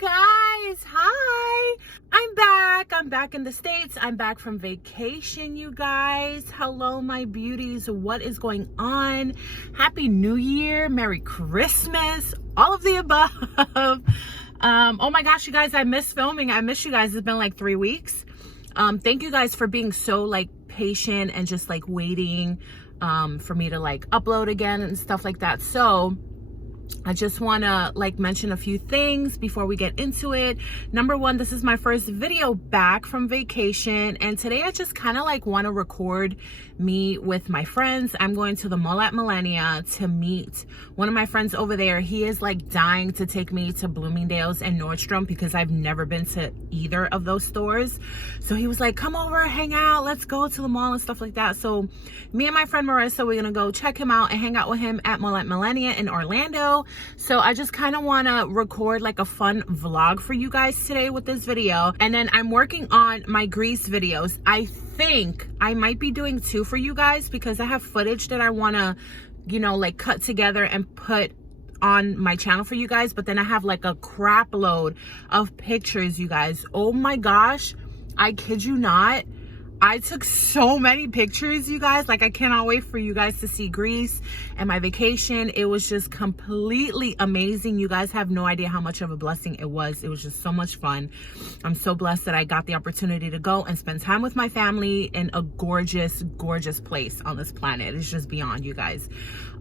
guys, hi. I'm back in the States. I'm back from vacation, you guys. Hello, my beauties. What is going on? Happy New Year, Merry Christmas, all of the above. Oh my gosh, you guys, I miss filming. I miss you guys. It's been like 3 weeks. Thank you guys for being so like patient and just like waiting for me to like upload again and stuff like that. So I just want to like mention a few things before we get into it. Number one, this is my first video back from vacation, and today I just kind of like want to record me with my friends. I'm going to the mall at Millenia to meet one of my friends over there. He is like dying to take me to Bloomingdale's and Nordstrom because I've never been to either of those stores. So he was like, come over, hang out, let's go to the mall and stuff like that. So me and my friend Marissa, we're gonna go check him out and hang out with him at Mall at Millenia in Orlando. So I just kind of want to record like a fun vlog for you guys today with this video. And then I'm working on my Greece videos. I think I might be doing 2 for you guys because I have footage that I want to, you know, like cut together and put on my channel for you guys. But then I have like a crap load of pictures, you guys. Oh my gosh, I kid you not. I took so many pictures, you guys. Like, I cannot wait for you guys to see Greece and my vacation. It was just completely amazing. You guys have no idea how much of a blessing it was. It was just so much fun. I'm so blessed that I got the opportunity to go and spend time with my family in a gorgeous, gorgeous place on this planet. It's just beyond, you guys.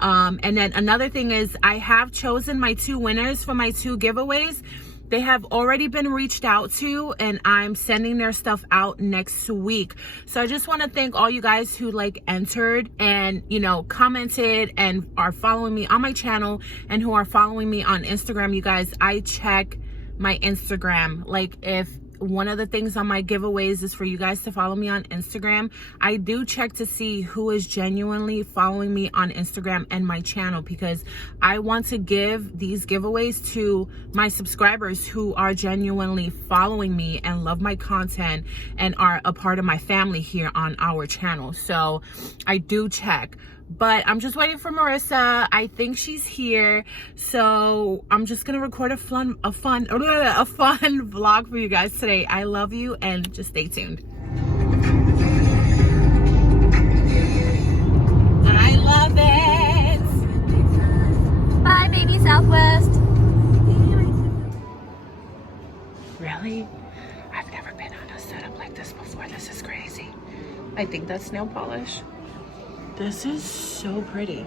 And then another thing is I have chosen my 2 winners for my 2 giveaways. They have already been reached out to, and I'm sending their stuff out next week. So I just want to thank all you guys who like entered and, you know, commented and are following me on my channel and who are following me on Instagram. You guys, I check my Instagram. Like, if one of the things on my giveaways is for you guys to follow me on Instagram, I do check to see who is genuinely following me on Instagram and my channel, because I want to give these giveaways to my subscribers who are genuinely following me and love my content and are a part of my family here on our channel. So I do check. But I'm just waiting for Marissa. I think she's here. So I'm just gonna record a fun vlog for you guys today. I love you, and just stay tuned. I love it. Bye, baby Southwest. Really? I've never been on a setup like this before. This is crazy. I think that's nail polish. This is so pretty.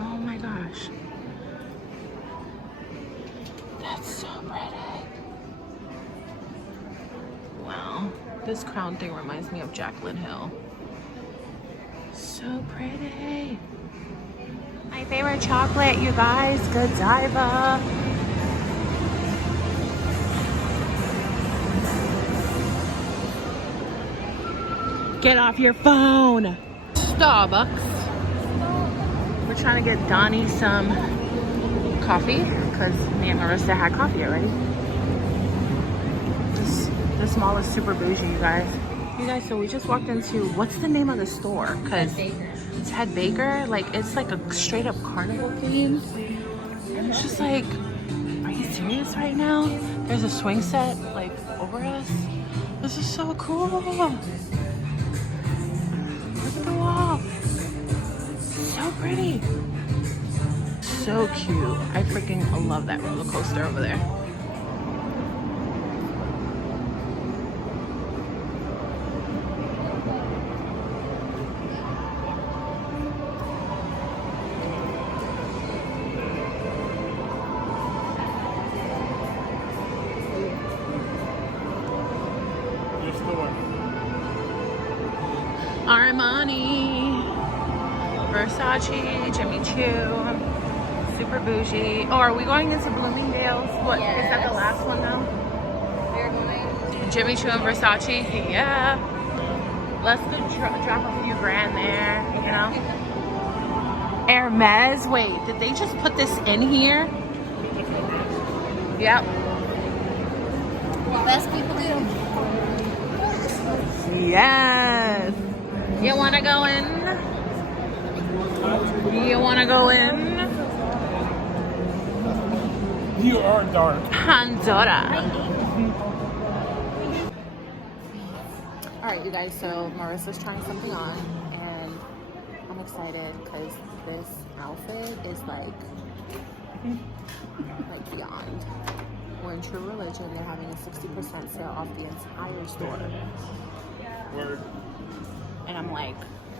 Oh my gosh. That's so pretty. Wow. This crown thing reminds me of Jaclyn Hill. So pretty. My favorite chocolate, you guys. Godiva. Get off your phone. Starbucks. We're trying to get Donnie some coffee because me and Marissa had coffee already. This mall is super bougie, you guys. You guys, so we just walked into, what's the name of the store? Because it's Ted Baker. Like, it's like a straight up carnival theme. And it's just like, are you serious right now? There's a swing set like over us. This is so cool. Look at the wall. So pretty. So cute. I freaking love that roller coaster over there. Armani, Versace, Jimmy Choo, super bougie. Oh, are we going into Bloomingdale's? What, yes. Is that the last one now? We're going. Jimmy Choo and Versace, yeah. Let's go drop a few grand there, you know? Hermes, wait, did they just put this in here? Yep. Best people do. Yes. You want to go in? You want to go in? You are dark. Honduras. Alright, you guys, so Marissa's trying something on, and I'm excited because this outfit is like beyond. We're in True Religion. They're having a 60% sale off the entire store. Word. And I'm like,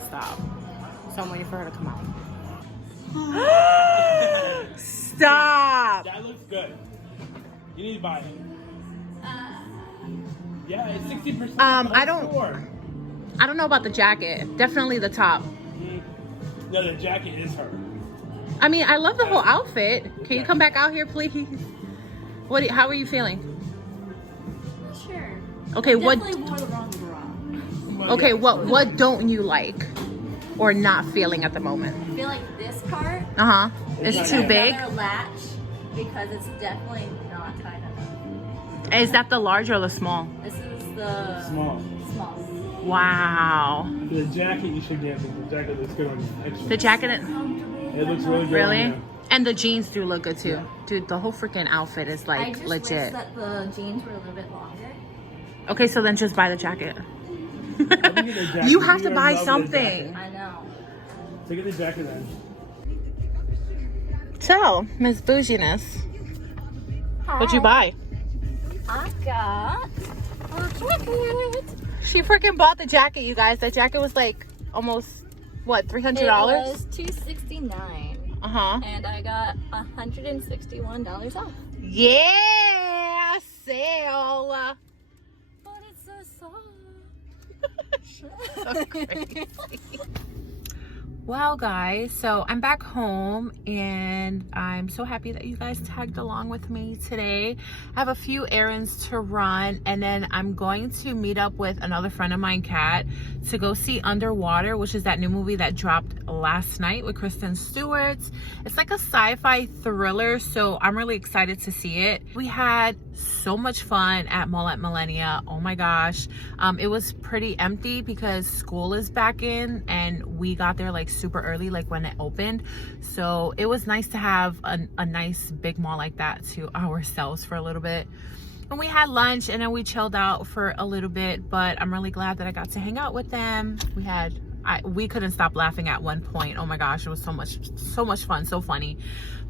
stop. So I'm waiting for her to come out. Stop! That looks good. You need to buy it. Yeah, it's 60%. I don't know about the jacket. Definitely the top. No, the jacket is her. I mean, I love the whole outfit. Can you come back out here, please? How are you feeling? Sure. Okay, Definitely wore the wrong bra. Okay, what don't you like or not feeling at the moment? I feel like this part It's too big. another latch because it's definitely not tight enough. Is that the large or the small? This is the Small. small. Wow. The jacket you should get. The jacket looks good on you. Extra. The jacket, It looks really good. really? On you. And the jeans do look good too. Yeah. Dude, the whole freaking outfit is I like just legit. wish that the jeans were a little bit longer. Okay, so then just buy the jacket. Let me get the jacket. You have to You're in buy love with the something. jacket. I know. So get the jacket then. So, Miss Bouginess, what'd you buy? I got a jacket. She freaking bought the jacket, you guys. That jacket was like almost, what, $300? It was $269. And I got $161 off. Yeah, sale. But it's so soft. So crazy. Well, guys, so I'm back home and I'm so happy that you guys tagged along with me today. I have a few errands to run and then I'm going to meet up with another friend of mine, Kat, to go see Underwater, which is that new movie that dropped last night with Kristen Stewart. It's like a sci-fi thriller, so I'm really excited to see it. We had so much fun at Mall at Millenia. Oh my gosh. It was pretty empty because school is back in and we got there like super early, like when it opened. So it was nice to have a nice big mall like that to ourselves for a little bit. And we had lunch and then we chilled out for a little bit, but I'm really glad that I got to hang out with them. We couldn't stop laughing at one point. Oh my gosh, it was so much fun, so funny.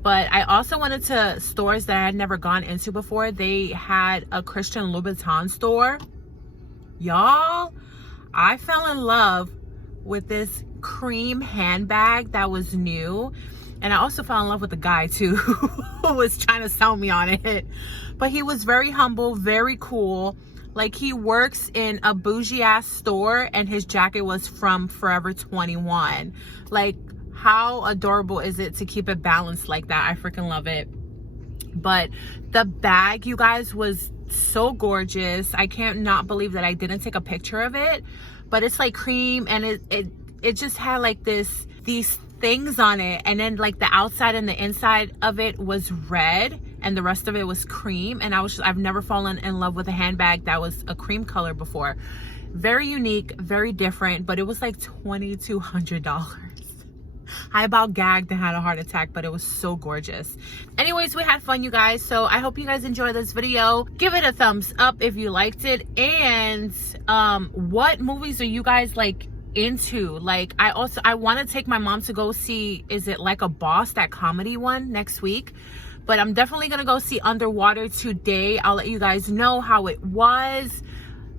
But I also went to stores that I had never gone into before. They had a Christian Louboutin store. Y'all, I fell in love with this cream handbag that was new. And I also fell in love with the guy too who was trying to sell me on it. But he was very humble, very cool. Like, he works in a bougie ass store and his jacket was from Forever 21. Like, how adorable is it to keep it balanced like that? I freaking love it. But the bag, you guys, was so gorgeous. I can't not believe that I didn't take a picture of it. But it's like cream and it just had like these things on it, and then like the outside and the inside of it was red and the rest of it was cream. And I've never fallen in love with a handbag that was a cream color before. Very unique, very different, but it was like $2,200. I about gagged and had a heart attack, but it was so gorgeous. Anyways, we had fun, you guys. So I hope you guys enjoyed this video. Give it a thumbs up if you liked it. And what movies are you guys like into? Like, I want to take my mom to go see, is it Like a Boss, that comedy one, next week. But I'm definitely gonna go see Underwater today. I'll let you guys know how it was.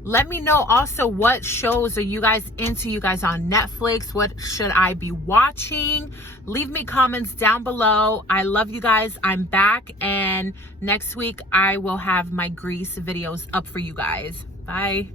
Let me know also what shows are you guys into, you guys on Netflix. What should I be watching? Leave me comments down below. I love you guys. I'm back, and next week I will have my Grease videos up for you guys. Bye.